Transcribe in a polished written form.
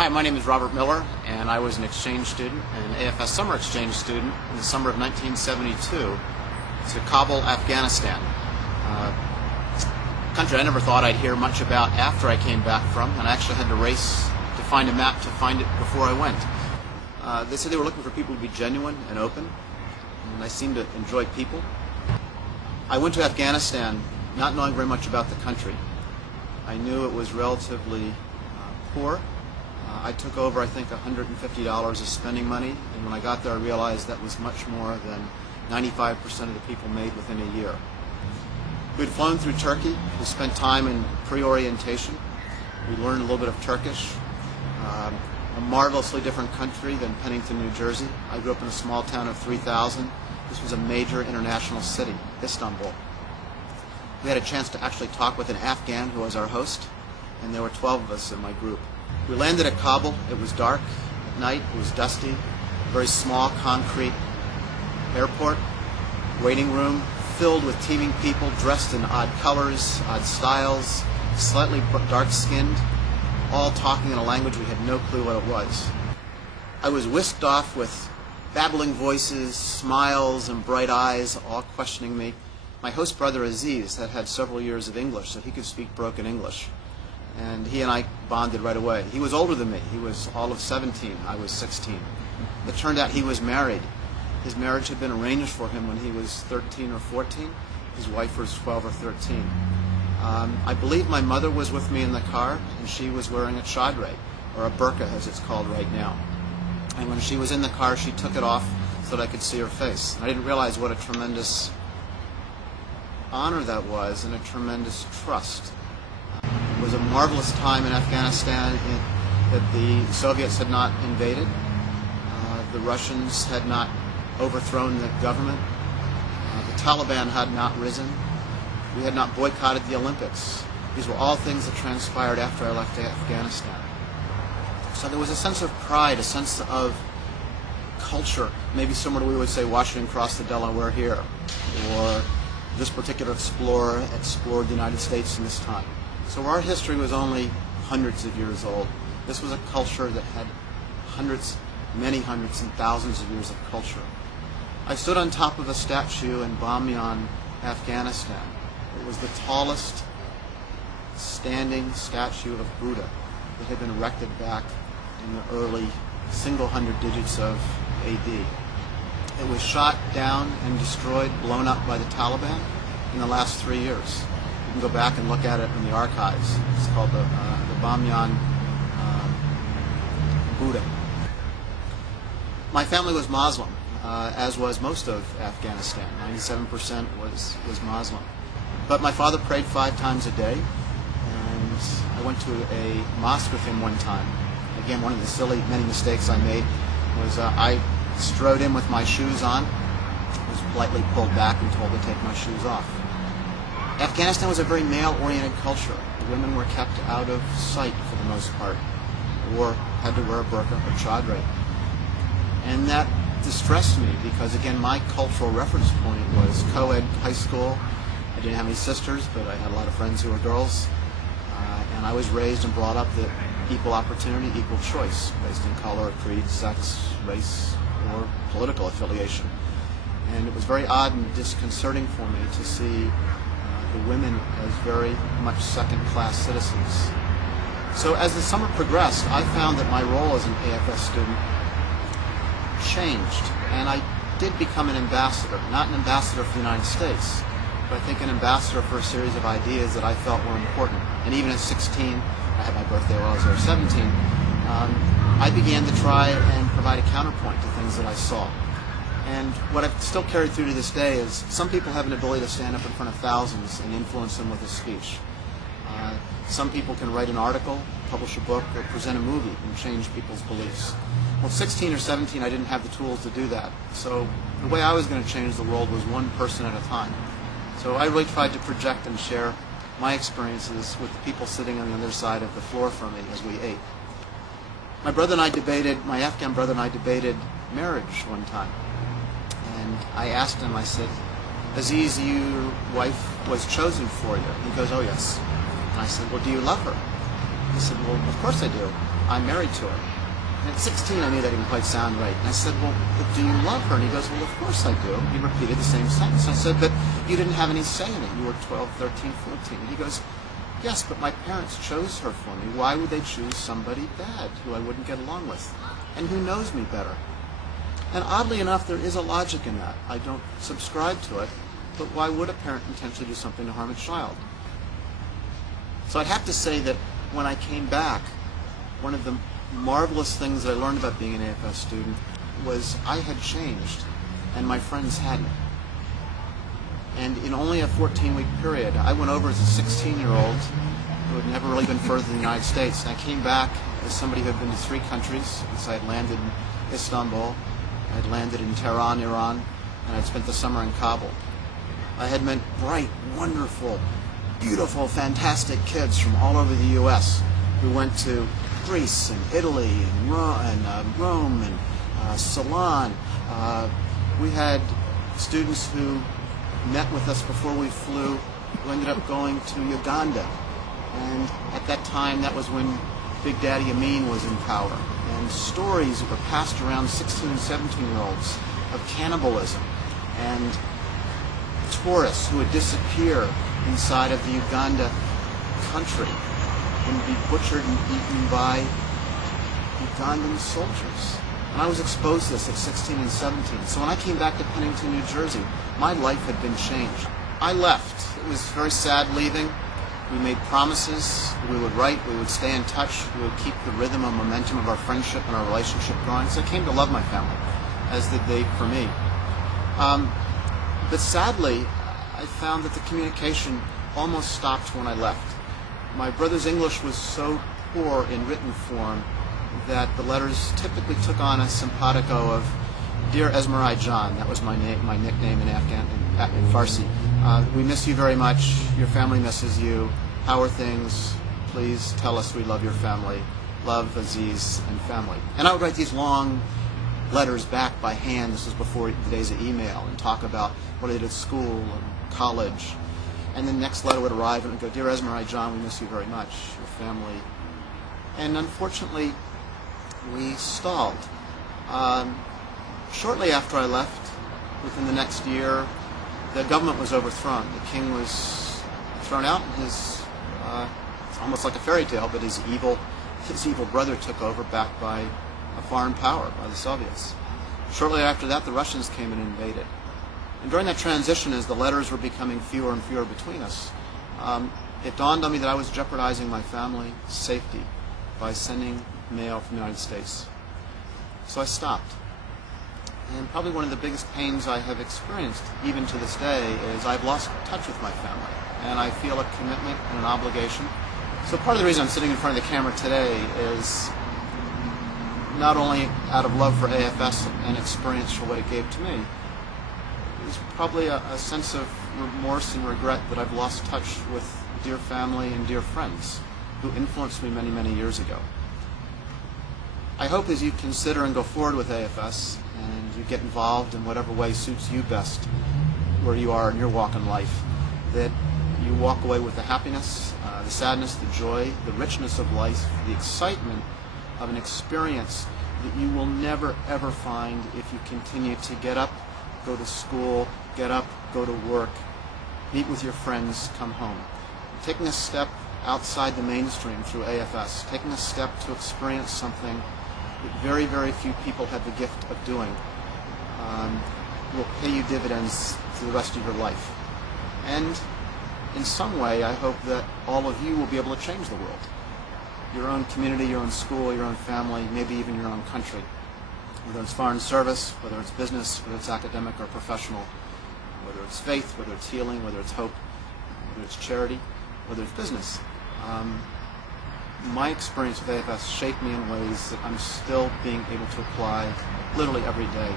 Hi, my name is Robert Miller, and I was an exchange student, an AFS summer exchange student in the summer of 1972 to Kabul, Afghanistan. A country I never thought I'd hear much about after I came back from, and I actually had to race to find a map to find it before I went. They said they were looking for people to be genuine and open, and I seemed to enjoy people. I went to Afghanistan not knowing very much about the country. I knew it was relatively poor. I took over, I think, $150 of spending money, and when I got there I realized that was much more than 95% of the people made within a year. We'd flown through Turkey. We spent time in pre-orientation. We learned a little bit of Turkish. A marvelously different country than Pennington, New Jersey. I grew up in a small town of 3,000. This was a major international city, Istanbul. We had a chance to actually talk with an Afghan who was our host, and there were 12 of us in my group. We landed at Kabul. It was dark at night. It was dusty. A very small concrete airport, waiting room filled with teeming people dressed in odd colors, odd styles, slightly dark-skinned, all talking in a language we had no clue what it was. I was whisked off with babbling voices, smiles, and bright eyes, all questioning me. My host brother Aziz had had several years of English, so he could speak broken English. And he and I bonded right away. He was older than me. He was all of 17. I was 16. It turned out he was married. His marriage had been arranged for him when he was 13 or 14. His wife was 12 or 13. I believe my mother was with me in the car, and she was wearing a chadre, or a burqa as it's called right now. And when she was in the car, she took it off so that I could see her face. I didn't realize what a tremendous honor that was, and a tremendous trust. It was a marvelous time in Afghanistan that the Soviets had not invaded. The Russians had not overthrown the government. The Taliban had not risen. We had not boycotted the Olympics. These were all things that transpired after I left Afghanistan. So there was a sense of pride, a sense of culture, maybe similar to we would say Washington crossed the Delaware here, or this particular explorer explored the United States in this time. So our history was only hundreds of years old. This was a culture that had hundreds, many hundreds and thousands of years of culture. I stood on top of a statue in Bamyan, Afghanistan. It was the tallest standing statue of Buddha that had been erected back in the early single hundred digits of AD. It was shot down and destroyed, blown up by the Taliban in the last 3 years. You can go back and look at it in the archives. It's called the Bamyan Buddha. My family was Muslim, as was most of Afghanistan. 97% was Muslim. But my father prayed 5 times a day, and I went to a mosque with him one time. Again, one of the silly many mistakes I made was I strode in with my shoes on, was politely pulled back and told to take my shoes off. Afghanistan was a very male-oriented culture. The women were kept out of sight for the most part, or had to wear a burqa or chadre. And that distressed me because, again, my cultural reference point was co-ed high school. I didn't have any sisters, but I had a lot of friends who were girls. And I was raised and brought up that equal opportunity, equal choice, based on color, creed, sex, race, or political affiliation. And it was very odd and disconcerting for me to see the women as very much second-class citizens. So as the summer progressed, I found that my role as an AFS student changed, and I did become an ambassador. Not an ambassador for the United States, but I think an ambassador for a series of ideas that I felt were important. And even at 16, I had my birthday while I was there, 17, I began to try and provide a counterpoint to things that I saw. And what I've still carried through to this day is some people have an ability to stand up in front of thousands and influence them with a speech. Some people can write an article, publish a book, or present a movie and change people's beliefs. Well, at 16 or 17, I didn't have the tools to do that. So the way I was going to change the world was one person at a time. So I really tried to project and share my experiences with the people sitting on the other side of the floor from me as we ate. My Afghan brother and I debated marriage one time. And I asked him, I said, Aziz, your wife was chosen for you. He goes, oh yes. And I said, well, do you love her? He said, well, of course I do. I'm married to her. And at 16, I knew that didn't quite sound right. And I said, well, but do you love her? And he goes, well, of course I do. He repeated the same sentence. I said, but you didn't have any say in it. You were 12, 13, 14. And he goes, yes, but my parents chose her for me. Why would they choose somebody bad who I wouldn't get along with and who knows me better? And oddly enough, there is a logic in that. I don't subscribe to it, but why would a parent intentionally do something to harm a child? So I'd have to say that when I came back, one of the marvelous things that I learned about being an AFS student was I had changed and my friends hadn't. And in only a 14-week period, I went over as a 16-year-old who had never really been further than the United States, and I came back as somebody who had been to 3 countries. Because I had landed in Istanbul, I had landed in Tehran, Iran, and I'd spent the summer in Kabul. I had met bright, wonderful, beautiful, fantastic kids from all over the U.S. who went to Greece and Italy and Rome and Ceylon. We had students who met with us before we flew, who ended up going to Uganda. And at that time, that was when Big Daddy Amin was in power. And stories that were passed around 16 and 17-year-olds of cannibalism and tourists who would disappear inside of the Uganda country and be butchered and eaten by Ugandan soldiers. And I was exposed to this at 16 and 17. So when I came back to Pennington, New Jersey, my life had been changed. I left. It was very sad leaving. We made promises. We would write. We would stay in touch. We would keep the rhythm and momentum of our friendship and our relationship going. So I came to love my family, as did they for me. But sadly, I found that the communication almost stopped when I left. My brother's English was so poor in written form that the letters typically took on a simpatico of "Dear Esmarai John," that was my nickname in Farsi. We miss you very much. Your family misses you. How are things? Please tell us we love your family. Love, Aziz, and family. And I would write these long letters back by hand. This was before the days of email, and talk about what I did at school and college. And then the next letter would arrive and it would go, "Dear Esmarai John, we miss you very much. Your family." And unfortunately, we stalled. Shortly after I left, within the next year, the government was overthrown. The king was thrown out, and his, it's almost like a fairy tale, but his evil brother took over, backed by a foreign power, by the Soviets. Shortly after that, the Russians came and invaded. And during that transition, as the letters were becoming fewer and fewer between us, it dawned on me that I was jeopardizing my family's safety by sending mail from the United States. So I stopped. And probably one of the biggest pains I have experienced, even to this day, is I've lost touch with my family. And I feel a commitment and an obligation. So part of the reason I'm sitting in front of the camera today is not only out of love for AFS and experience for what it gave to me, is probably a sense of remorse and regret that I've lost touch with dear family and dear friends who influenced me many, many years ago. I hope as you consider and go forward with AFS and you get involved in whatever way suits you best where you are in your walk in life, that you walk away with the happiness, the sadness, the joy, the richness of life, the excitement of an experience that you will never ever find if you continue to get up, go to school, get up, go to work, meet with your friends, come home. Taking a step outside the mainstream through AFS, taking a step to experience something that very, very few people have the gift of doing, will pay you dividends for the rest of your life. And in some way, I hope that all of you will be able to change the world. Your own community, your own school, your own family, maybe even your own country. Whether it's foreign service, whether it's business, whether it's academic or professional, whether it's faith, whether it's healing, whether it's hope, whether it's charity, whether it's business. My experience with AFS shaped me in ways that I'm still being able to apply literally every day.